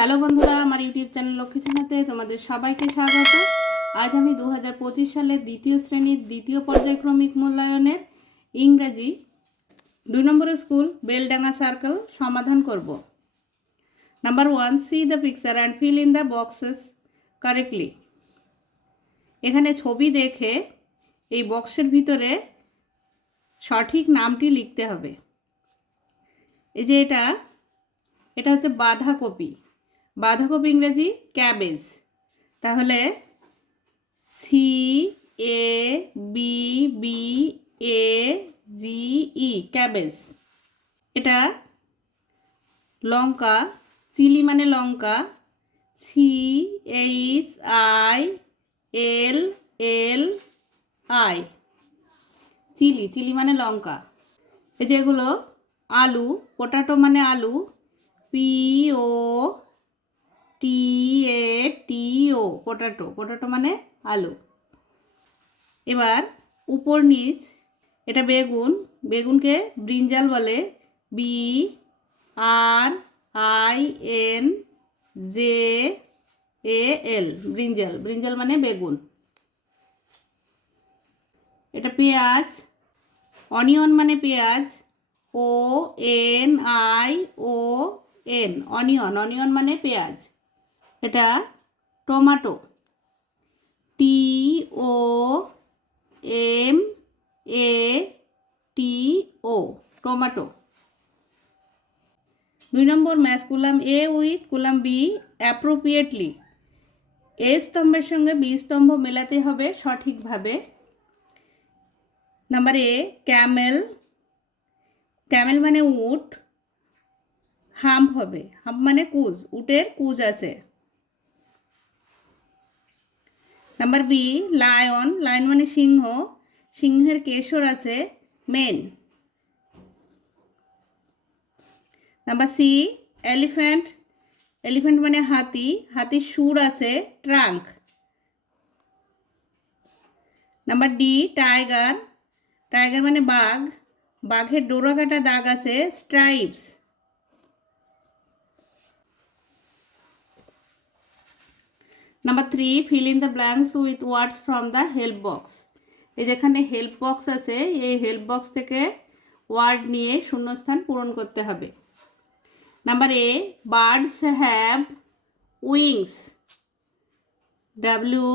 Hello বন্ধুরা, আমার YouTube channel Lakshmi তোমাদের সবাইকে স্বাগত। আজ আমি দু হাজার পঁচিশ সালের দ্বিতীয় শ্রেণির দ্বিতীয় পর্যায়ক্রমিক মূল্যায়নের ইংরেজি দুই নম্বরের স্কুল বেলডাঙ্গা সার্কেল সমাধান করব। Number one, see the picture and fill in the boxes correctly. এখানে ছবি দেখে এই বক্সের ভিতরে সঠিক নামটি লিখতে হবে। এই যে এটা এটা হচ্ছে বাঁধাকপি। বাঁধাকপি ইংরেজি ক্যাবেজ। তাহলে C A B B A G E cabbage. এটা লঙ্কা, চিলি মানে লঙ্কা। C H I L L I chilli chilli মানে লঙ্কা। এই যে এগুলো, আলু পোটাটো মানে আলু। পি ও টি এ টি ও পোটাটো পোটাটো মানে আলু। এবার উপর নিচ, এটা বেগুন। বেগুনকে ব্রিঞ্জাল বলে B R I N J A L brinjal. Brinjal মানে বেগুন। এটা পেঁয়াজ। অনিয়ন মানে পেঁয়াজ। O N I O N onion. Onion মানে পেঁয়াজ। এটা tomato. T O M A T O tomato. দুই নম্বর match, column A with column B appropriately A স্তম্ভের সঙ্গে বি স্তম্ভ মেলাতে হবে সঠিকভাবে। নাম্বার এ ক্যামেল ক্যামেল মানে উট। হাম্প হবে। হাম্প মানে কুজ, উটের কুজ আছে। নাম্বার বি লায়ন লায়ন মানে সিংহ। সিংহের কেশর আছে mane number C elephant elephant মানে হাতি। হাতির সুর আছে trunk number D tiger tiger মানে বাঘ। বাঘের ডোরাকাটা দাগ আছে stripes number three fill in the blanks with words from the help box এই যেখানে হেল্প বক্স আছে এই হেল্প বক্স থেকে ওয়ার্ড নিয়ে শূন্যস্থান পূরণ করতে হবে। Number A birds have wings W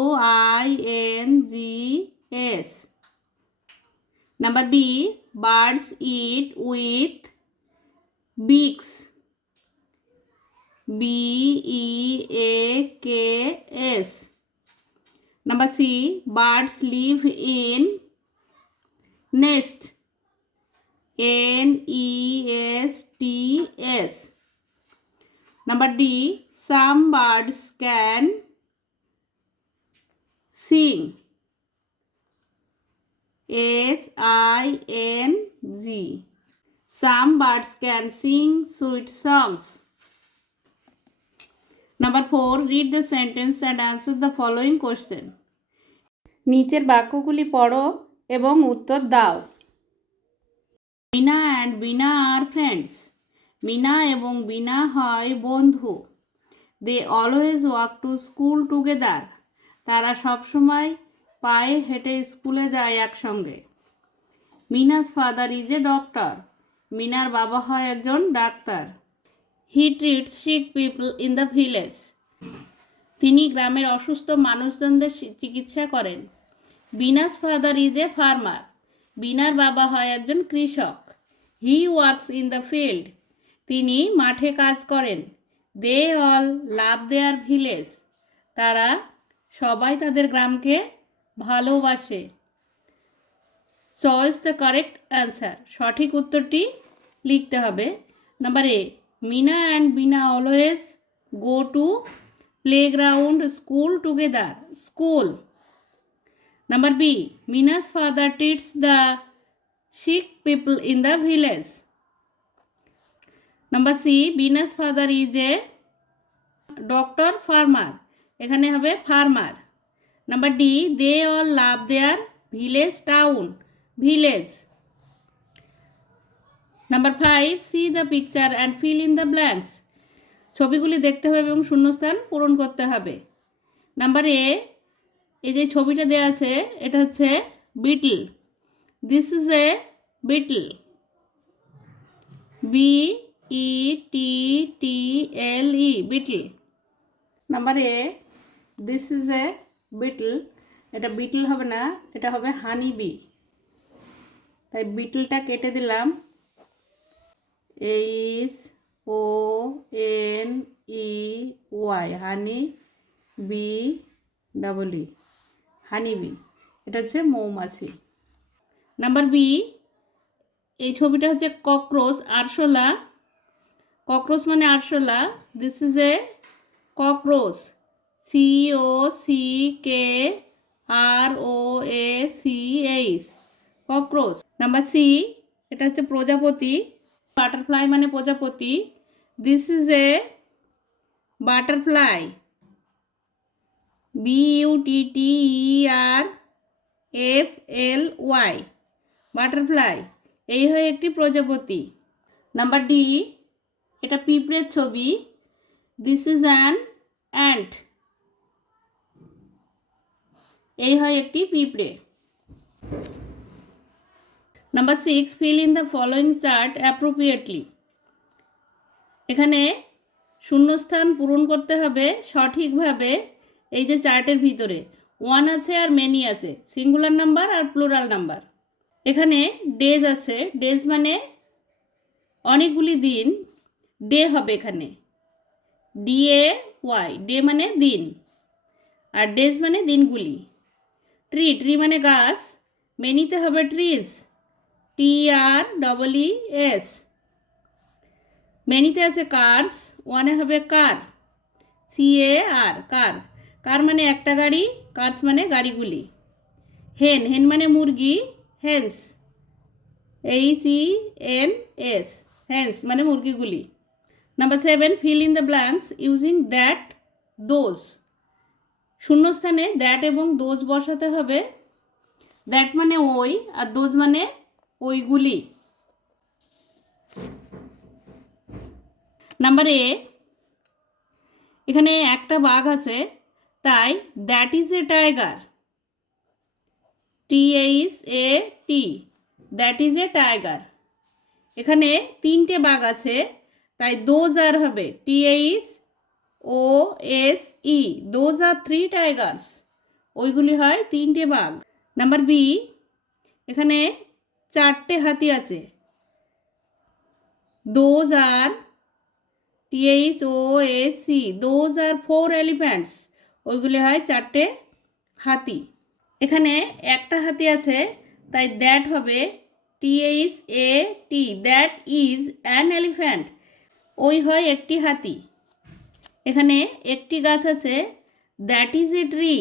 I N G S Number B, birds eat with beaks. B E A K S. Number C, birds live in nest. N E S T S. Number D, some birds can sing. S I N G. Some birds can sing sweet songs. Number 4. Read the sentence and answer the following question. নিচের বাক্যগুলি পড়ো এবং উত্তর দাও। Meena and Bina are friends Meena এবং বিনা হয় বন্ধু। They always walk to school together তারা সবসময় পায়ে হেঁটে স্কুলে যায় একসঙ্গে। Meena's father is a doctor মিনার বাবা হয় একজন doctor. He treat sick people in the village তিনি গ্রামের অসুস্থ মানুষজনদের চিকিৎসা করেন। Bina's father is a farmer. বিনার বাবা হয় একজন কৃষক। He works in the field তিনি মাঠে কাজ করেন। দে অল লাভ দেয়ার ভিলেজ তারা সবাই তাদের গ্রামকে ভালোবাসে। চয়েস দ্য কারেক্ট অ্যান্সার সঠিক উত্তরটি লিখতে হবে। Number A Meena and Bina always go to playground school together school number B Meena's father treats the sick people in the village number C Bina's father is a doctor farmer এখানে হবে farmer number D they all love their village town village number five see the picture and fill in the blanks ছবিগুলি দেখতে হবে এবং শূন্যস্থান পূরণ করতে হবে। নাম্বার এ এই যে ছবিটা দেওয়া আছে, এটা হচ্ছে beetle this is a beetle B E T T L E beetle number A this is a beetle এটা বিটল হবে না, এটা হবে হানি বি তাই বিটলটা কেটে দিলাম। H O N E Y honey bee double E honey bee এটা হচ্ছে মৌমাছি। নাম্বার বি এই ছবিটা হচ্ছে ককরোচ আরশোলা। ককরোচ মানে আরশোলা। This is a cockroach C O C K R O A C H cockroach number C এটা হচ্ছে প্রজাপতি। বাটারফ্লাই মানে প্রজাপতি। This is a butterfly B U T T E R F L Y butterfly এই হয় একটি প্রজাপতি। Number D এটা পিঁপড়ের ছবি। দিস ইজ অ্যান অ্যান্ট এই হয় একটি পিঁপড়ে। Number six fill in the following chart appropriately এখানে শূন্যস্থান পূরণ করতে হবে সঠিকভাবে এই যে চার্টের ভিতরে। ওয়ান আছে আর মেনি আছে। সিঙ্গুলার নাম্বার আর প্লুরাল নাম্বার এখানে ডেজ আছে। ডেজ মানে অনেকগুলি দিন। ডে হবে এখানে। ডি এ ওয়াই ডে মানে দিন। আর ডেজ মানে দিনগুলি। ট্রি ট্রি মানে গাছ। মেনিতে হবে trees T R double E S মেনিতে আছে কার্স ওয়ানে হবে কার সি এ আর কার কার মানে একটা গাড়ি কার্স মানে গাড়িগুলি হেন হেন মানে মুরগি hens H E N S hens মানে মুরগিগুলি number seven fill in the blanks using that those শূন্যস্থানে দ্যাট এবং দোজ বসাতে হবে দ্যাট মানে ওই আর দোজ মানে ওইগুলি। নাম্বার এ এখানে একটা বাঘ আছে, তাই that is a tiger T H A T that is a tiger এখানে তিনটে বাঘ আছে, তাই দোজ আর হবে। T H O S E those are three tigers ওইগুলি হয় তিনটে বাঘ। নাম্বার বি এখানে চারটে হাতি আছে। Those are T H O S C those are four elephants ওইগুলি হয় চারটে হাতি। এখানে একটা হাতি আছে, তাই দ্যাট হবে T H A T that is an elephant ওই হয় একটি হাতি। এখানে একটি গাছ আছে that is a tree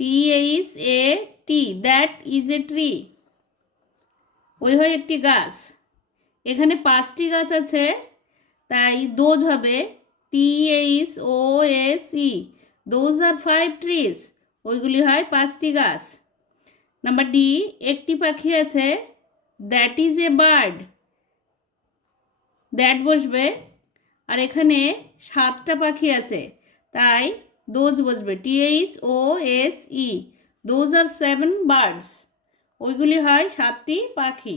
T H A T that is a tree ওই হয় একটি গাছ। এখানে পাঁচটি গাছ আছে, তাই দোজ হবে T H O S E those are five trees ওইগুলি হয় পাঁচটি গাছ। নাম্বার ডি একটি পাখি আছে that is a bird that বসবে, আর এখানে সাতটা পাখি আছে, তাই দোজ বসবে T H O S E those are seven birds ওইগুলি হয় সাতটি পাখি।